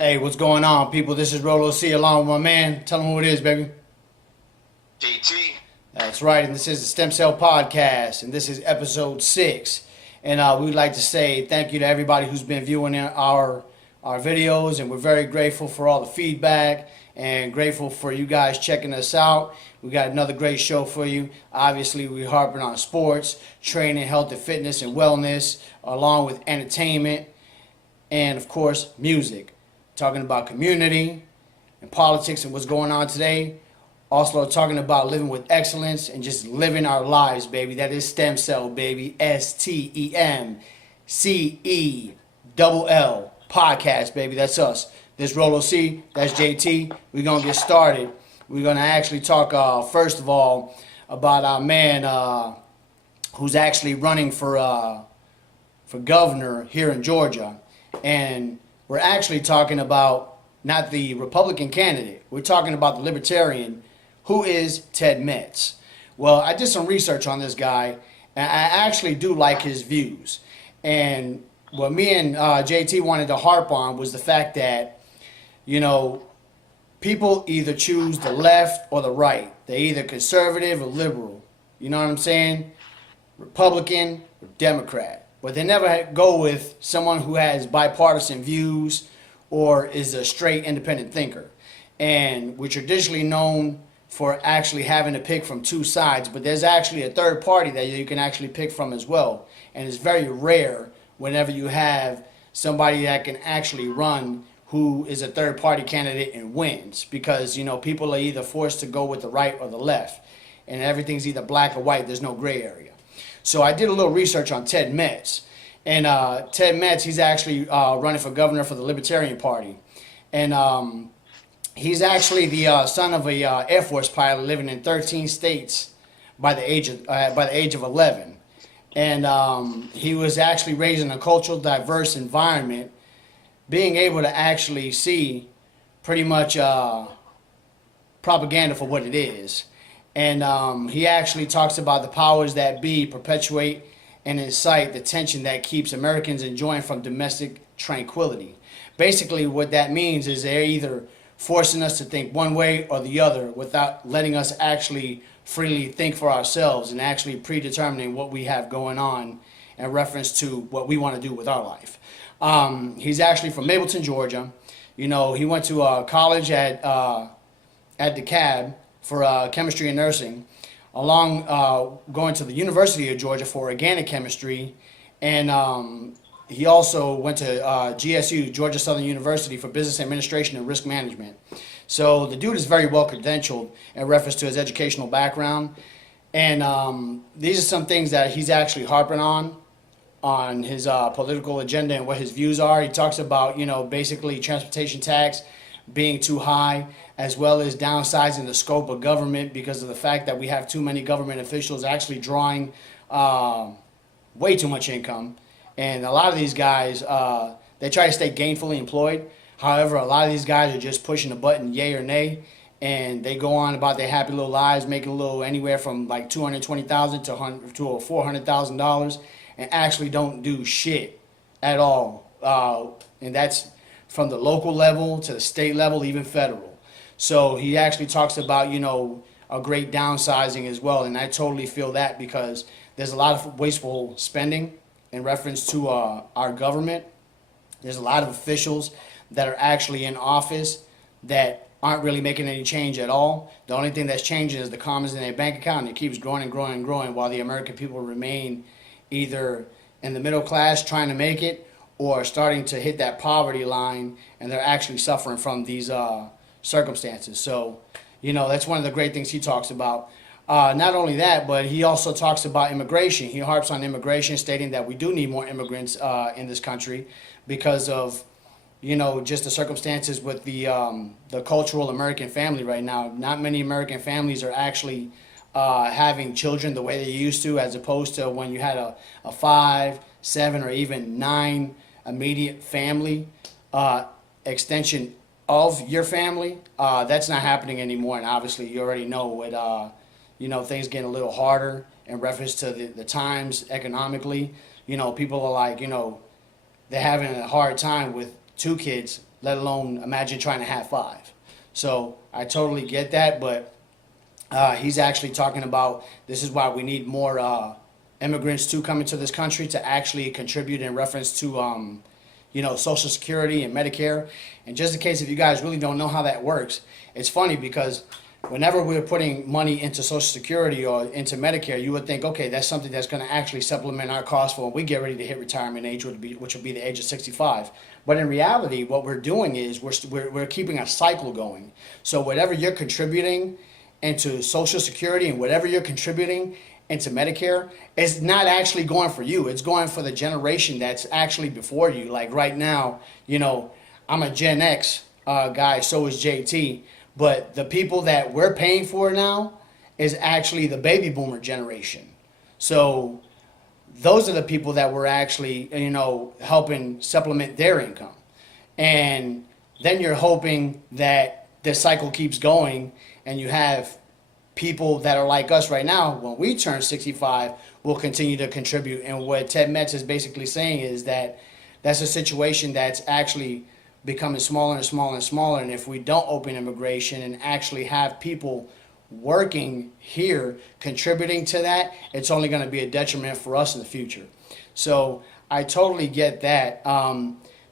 Hey, what's going on, people? This is Rolo C along with my man. Tell him who it is, baby. DT. That's right, and this is the Stem Cell Podcast, and this is episode 6. And we'd like to say thank you to everybody who's been viewing our videos, and we're very grateful for all the feedback and grateful for you guys checking us out. We got another great show for you. Obviously, we're harping on sports, training, health and fitness, and wellness, along with entertainment, and of course, music. Talking about community and politics and what's going on today. Also talking about living with excellence and just living our lives, baby. That is Stem Cell, baby. STEMCELL podcast, baby. That's us. This Rolo C, that's JT. We're going to get started. We're going to actually talk, first of all, about our man who's actually running for governor here in Georgia. And we're actually talking about not the Republican candidate. We're talking about the Libertarian, who is Ted Metz. Well, I did some research on this guy, and I actually do like his views. And what me and JT wanted to harp on was the fact that, you know, people either choose the left or the right. They're either conservative or liberal. You know what I'm saying? Republican or Democrat. But they never go with someone who has bipartisan views or is a straight independent thinker. And we're traditionally known for actually having to pick from two sides, but there's actually a third party that you can actually pick from as well. And it's very rare whenever you have somebody that can actually run who is a third party candidate and wins, because, you know, people are either forced to go with the right or the left, and everything's either black or white. There's no gray area. So I did a little research on Ted Metz. And Ted Metz, he's actually running for governor for the Libertarian Party. And he's actually the son of a Air Force pilot living in 13 states by the age of 11. And he was actually raised in a cultural diverse environment, being able to actually see pretty much propaganda for what it is. And he actually talks about the powers that be perpetuate and incite the tension that keeps Americans enjoying from domestic tranquility. Basically, what that means is they're either forcing us to think one way or the other without letting us actually freely think for ourselves and actually predetermining what we have going on in reference to what we want to do with our life. He's actually from Mableton, Georgia. You know, he went to college at DeKalb for chemistry and nursing, along going to the University of Georgia for organic chemistry, and he also went to GSU, Georgia Southern University, for business administration and risk management. So the dude is very well credentialed in reference to his educational background, and these are some things that he's actually harping on his political agenda and what his views are. He talks about, you know, basically transportation tax being too high, as well as downsizing the scope of government because of the fact that we have too many government officials actually drawing way too much income. And a lot of these guys, they try to stay gainfully employed. However, a lot of these guys are just pushing a button, yay or nay, and they go on about their happy little lives, making a little anywhere from like $220,000 to $400,000, and actually don't do shit at all. And that's from the local level to the state level, even federal. So he actually talks about, you know, a great downsizing as well. And I totally feel that, because there's a lot of wasteful spending in reference to our government. There's a lot of officials that are actually in office that aren't really making any change at all. The only thing that's changing is the commas in their bank account, and it keeps growing and growing and growing, while the American people remain either in the middle class trying to make it, or starting to hit that poverty line, and they're actually suffering from these circumstances. So, you know, that's one of the great things he talks about. Not only that, but he also talks about immigration. He harps on immigration, stating that we do need more immigrants in this country because of, you know, just the circumstances with the cultural American family right now. Not many American families are actually having children the way they used to, as opposed to when you had a 5, 7, or even 9 immediate family extension of your family. That's not happening anymore, and obviously you already know what you know, things getting a little harder in reference to the times economically. You know, people are like, you know, they're having a hard time with 2 kids let alone imagine trying to have 5. So I totally get that, but he's actually talking about this is why we need more immigrants to come into this country to actually contribute in reference to Social Security and Medicare. And just in case if you guys really don't know how that works, it's funny because whenever we're putting money into Social Security or into Medicare, you would think, okay, that's something that's going to actually supplement our costs for when we get ready to hit retirement age, which will be the age of 65. But in reality, what we're doing is we're keeping a cycle going. So whatever you're contributing into Social Security and whatever you're contributing into Medicare, it's not actually going for you. It's going for the generation that's actually before you. Like right now, I'm a Gen X guy, so is JT. But the people that we're paying for now is actually the baby boomer generation. So those are the people that we're actually, helping supplement their income. And then you're hoping that the cycle keeps going and you have people that are like us right now, when we turn 65, will continue to contribute. And what Ted Metz is basically saying is that that's a situation that's actually becoming smaller and smaller and smaller. And if we don't open immigration and actually have people working here contributing to that, it's only going to be a detriment for us in the future. So I totally get that.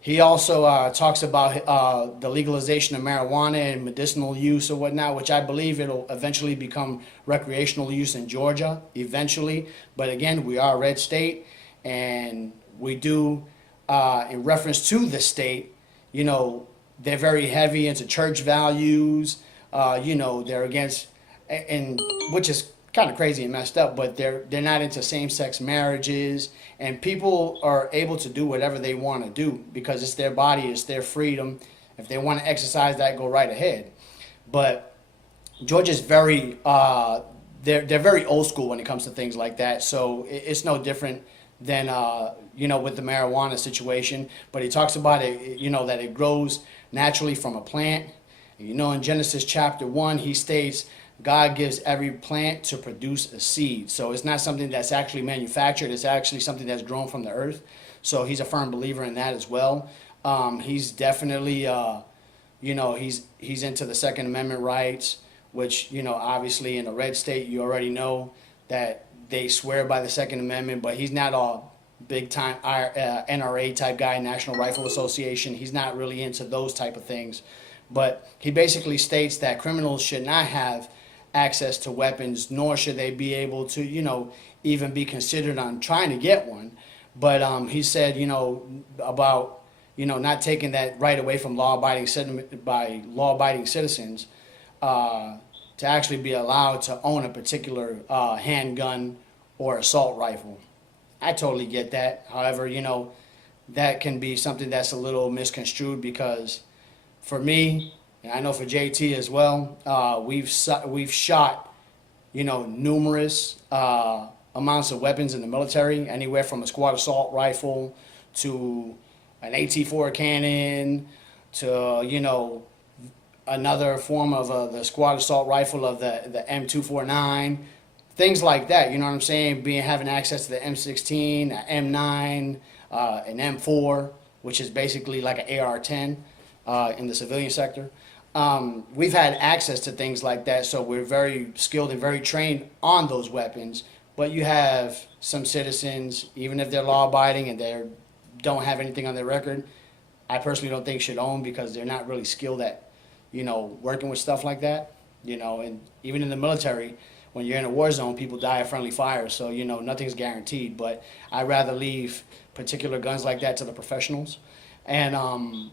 He also talks about the legalization of marijuana and medicinal use or whatnot, which I believe it'll eventually become recreational use in Georgia eventually. But again, we are a red state, and we do, in reference to the state, they're very heavy into church values. They're against, and which is kind of crazy and messed up, but they're not into same-sex marriages, and people are able to do whatever they want to do because it's their body, it's their freedom. If they want to exercise that, go right ahead. But Georgia's very they're very old school when it comes to things like that, so it's no different than with the marijuana situation. But he talks about it, that it grows naturally from a plant. In Genesis chapter 1, he states God gives every plant to produce a seed. So it's not something that's actually manufactured. It's actually something that's grown from the earth. So he's a firm believer in that as well. He's definitely, he's into the Second Amendment rights, which, obviously in a red state, you already know that they swear by the Second Amendment, but he's not a big-time NRA type guy, National Rifle Association. He's not really into those type of things. But he basically states that criminals should not have access to weapons, nor should they be able to, even be considered on trying to get one. But he said, about, not taking that right away from law-abiding citizens to actually be allowed to own a particular handgun or assault rifle. I totally get that. However, that can be something that's a little misconstrued because for me, and I know for JT as well, we've shot, numerous amounts of weapons in the military, anywhere from a squad assault rifle to an AT-4 cannon to, another form of the squad assault rifle of the M249, things like that. You know what I'm saying? Having access to the M16, M9, an M4, which is basically like an AR-10 in the civilian sector. We've had access to things like that, so we're very skilled and very trained on those weapons. But you have some citizens, even if they're law-abiding and they don't have anything on their record, I personally don't think should own because they're not really skilled at, working with stuff like that. And even in the military, when you're in a war zone, people die of friendly fire, so nothing's guaranteed. But I'd rather leave particular guns like that to the professionals. And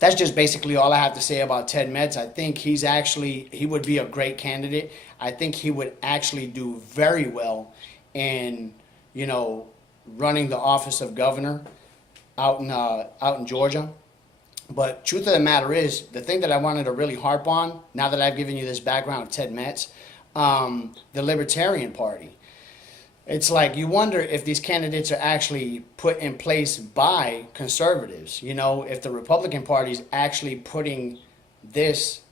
that's just basically all I have to say about Ted Metz. I think he would be a great candidate. I think he would actually do very well in, running the office of governor out in Georgia. But truth of the matter is, the thing that I wanted to really harp on, now that I've given you this background of Ted Metz, the Libertarian Party. It's like you wonder if these candidates are actually put in place by conservatives. If the Republican Party is actually putting this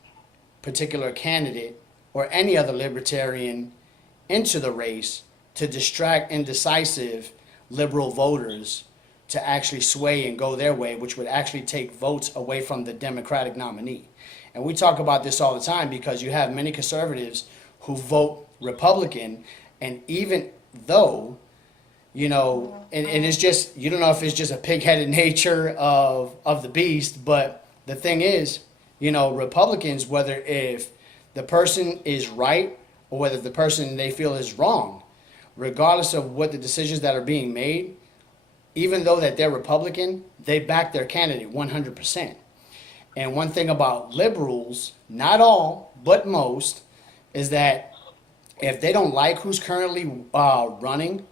particular candidate or any other libertarian into the race to distract indecisive liberal voters to actually sway and go their way, which would actually take votes away from the Democratic nominee. And we talk about this all the time because you have many conservatives who vote Republican, and even though, and it's just, you don't know if it's just a pig-headed nature of the beast, but the thing is, Republicans, whether if the person is right or whether the person they feel is wrong, regardless of what the decisions that are being made, even though that they're Republican, they back their candidate 100%. And one thing about liberals, not all, but most, is that if they don't like who's currently running,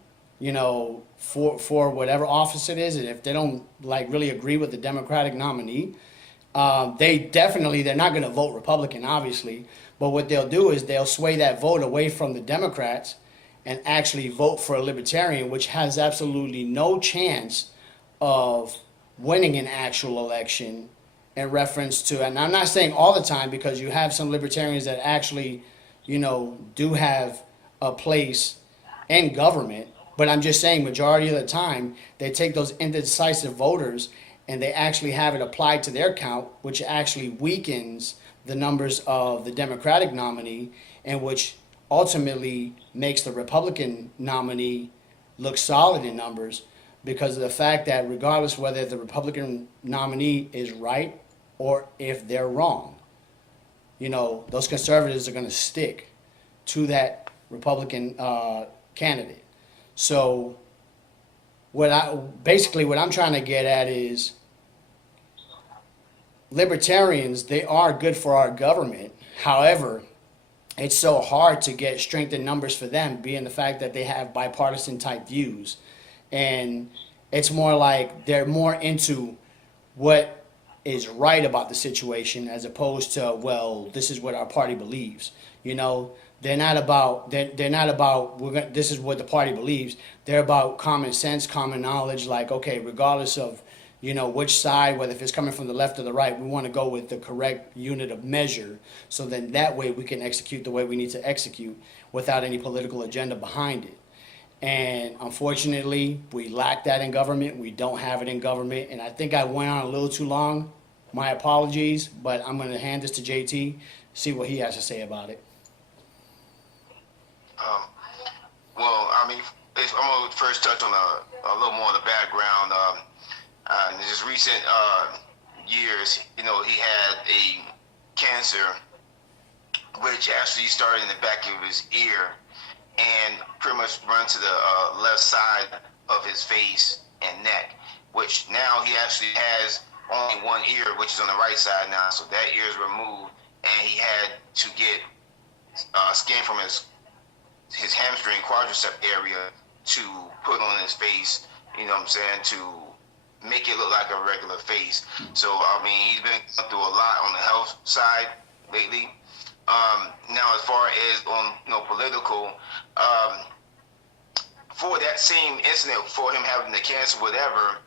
for whatever office it is, and if they don't really agree with the Democratic nominee, they're not going to vote Republican, obviously. But what they'll do is they'll sway that vote away from the Democrats and actually vote for a Libertarian, which has absolutely no chance of winning an actual election in reference to, and I'm not saying all the time because you have some Libertarians that actually, do have a place in government, but I'm just saying majority of the time they take those indecisive voters and they actually have it applied to their count, which actually weakens the numbers of the Democratic nominee, and which ultimately makes the Republican nominee look solid in numbers because of the fact that regardless whether the Republican nominee is right or if they're wrong, those conservatives are going to stick to that Republican candidate. So what I'm trying to get at is Libertarians, they are good for our government. However, it's so hard to get strength in numbers for them, being the fact that they have bipartisan type views. And it's more like they're more into what is right about the situation as opposed to, well, this is what our party believes. They're not about this is what the party believes. They're about common sense, common knowledge, like, okay, regardless of which side, whether if it's coming from the left or the right, we want to go with the correct unit of measure. So then that way we can execute the way we need to execute without any political agenda behind it. And unfortunately, we lack that in government. We don't have it in government. And I think I went on a little too long. My apologies, but I'm going to hand this to JT, see what he has to say about it. I'm going to first touch on a little more of the background. In his recent years, he had a cancer which actually started in the back of his ear and pretty much run to the left side of his face and neck, which now he actually has only one ear, which is on the right side now, so that ear is removed, and he had to get skin from his hamstring quadricep area to put on his face, to make it look like a regular face. So, he's been going through a lot on the health side lately. Now, as far as on political, for that same incident, for him having the cancer, whatever,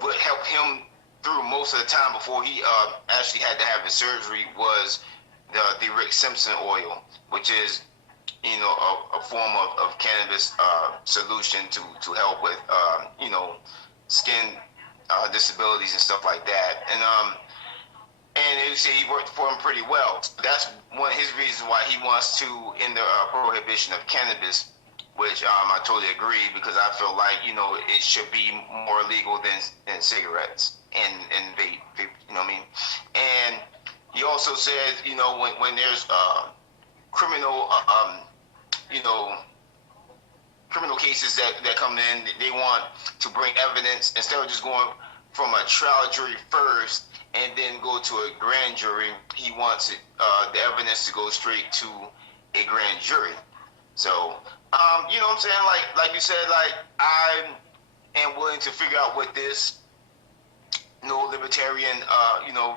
what helped him through most of the time before he actually had to have his surgery was the Rick Simpson oil, which is a form of cannabis solution to help with skin disabilities and stuff like that. And they say he worked for him pretty well. That's one of his reasons why he wants to end the prohibition of cannabis, which I totally agree, because I feel like it should be more legal than cigarettes and vape. You know what I mean? And he also says when there's criminal criminal cases that come in, they want to bring evidence instead of just going from a trial jury first and then go to a grand jury. He wants the evidence to go straight to a grand jury. So, you know what I'm saying? Like you said, I am willing to figure out what this libertarian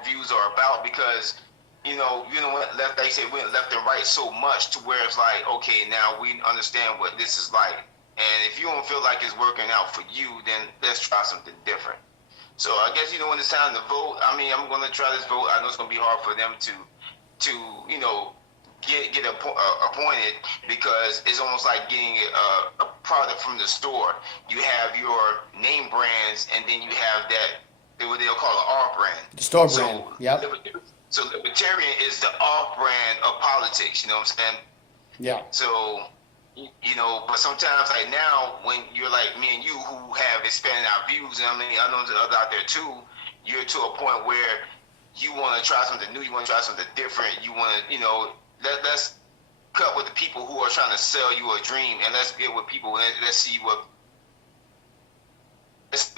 views are about, because what left, they say, went left and right so much to where it's like, okay, now we understand what this is like. And if you don't feel like it's working out for you, then let's try something different. So I guess, when it's time to vote, I'm going to try this vote. I know it's going to be hard for them to appointed, because it's almost like getting a product from the store. You have your name brands, and then you have what they'll call an off brand. The store brand. Yep. So libertarian is the off brand of politics. You know what I'm saying? Yeah. So, but sometimes, like now, when you're like me and you, who have expanded our views, and I know there's others out there too, you're to a point where you want to try something new, you want to try something different, you want to, let's cut with the people who are trying to sell you a dream, and let's get with people, let's see if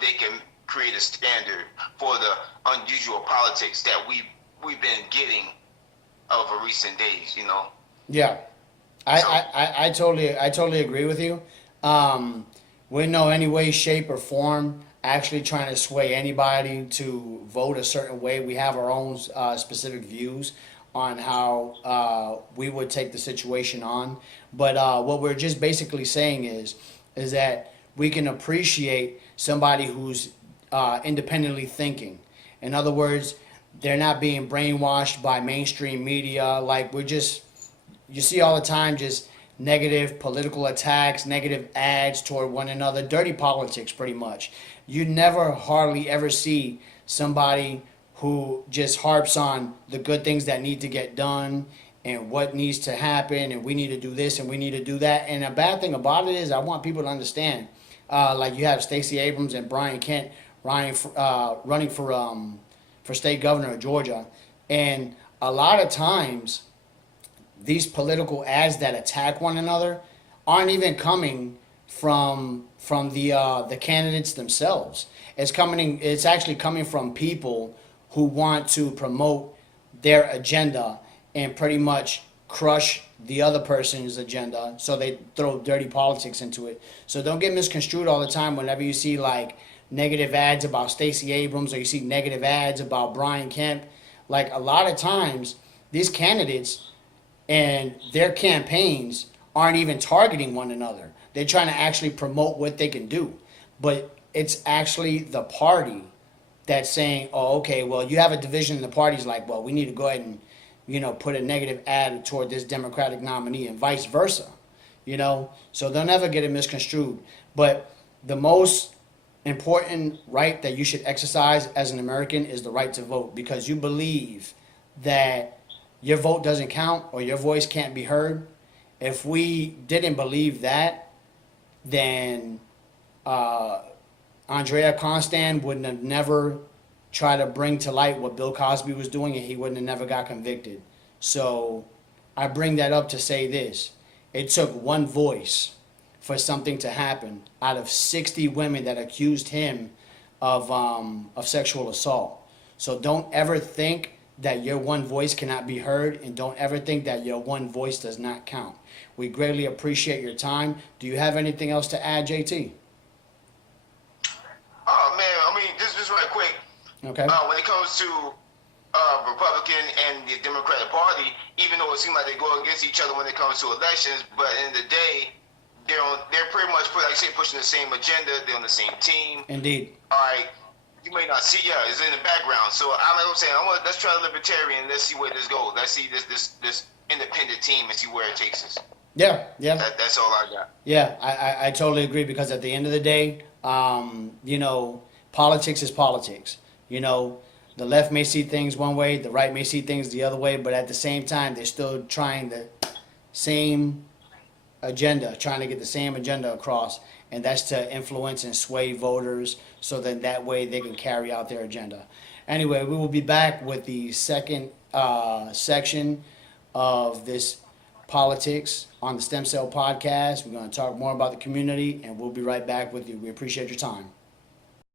they can create a standard for the unusual politics that we've been getting over recent days, Yeah, I totally agree with you. We're in no any way, shape, or form actually trying to sway anybody to vote a certain way. We have our own specific views on how we would take the situation on. But what we're just basically saying is that we can appreciate somebody who's independently thinking. In other words, they're not being brainwashed by mainstream media. Like you see all the time just negative political attacks, negative ads toward one another, dirty politics pretty much. You never hardly ever see somebody who just harps on the good things that need to get done and what needs to happen, and we need to do this and we need to do that. And a bad thing about it is I want people to understand, like you have Stacey Abrams and Brian Kent running for state governor of Georgia. And a lot of times these political ads that attack one another aren't even coming from the candidates themselves. It's actually coming from people who want to promote their agenda and pretty much crush the other person's agenda, so they throw dirty politics into it. So don't get misconstrued all the time whenever you see like negative ads about Stacey Abrams or you see negative ads about Brian Kemp. Like a lot of times these candidates and their campaigns aren't even targeting one another. They're trying to actually promote what they can do. But it's actually the party that's saying, oh, okay, well, you have a division in the parties like, well, we need to go ahead and, put a negative ad toward this Democratic nominee and vice versa, So they'll never get it misconstrued. But the most important right that you should exercise as an American is the right to vote, because you believe that your vote doesn't count or your voice can't be heard. If we didn't believe that, then Andrea Constant wouldn't have never tried to bring to light what Bill Cosby was doing, and he wouldn't have never got convicted. So I bring that up to say this. It took one voice for something to happen out of 60 women that accused him of sexual assault. So don't ever think that your one voice cannot be heard, and don't ever think that your one voice does not count. We greatly appreciate your time. Do you have anything else to add, JT? Oh man, just right quick. Okay. When it comes to Republican and the Democratic Party, even though it seems like they go against each other when it comes to elections, but in the day, they're pretty much pushing the same agenda. They're on the same team. Indeed. All right. You may not see, it's in the background. So I'm saying, let's try Libertarian. Let's see where this goes. Let's see this independent team and see where it takes us. Yeah. That's all I got. Yeah, I totally agree, because at the end of the day, politics is politics. The left may see things one way, the right may see things the other way, but at the same time, they're still trying the same agenda, trying to get the same agenda across, and that's to influence and sway voters so that way they can carry out their agenda. Anyway, we will be back with the second section of this politics on the Stem Cell Podcast. We're going to talk more about the community, and we'll be right back with you. We appreciate your time.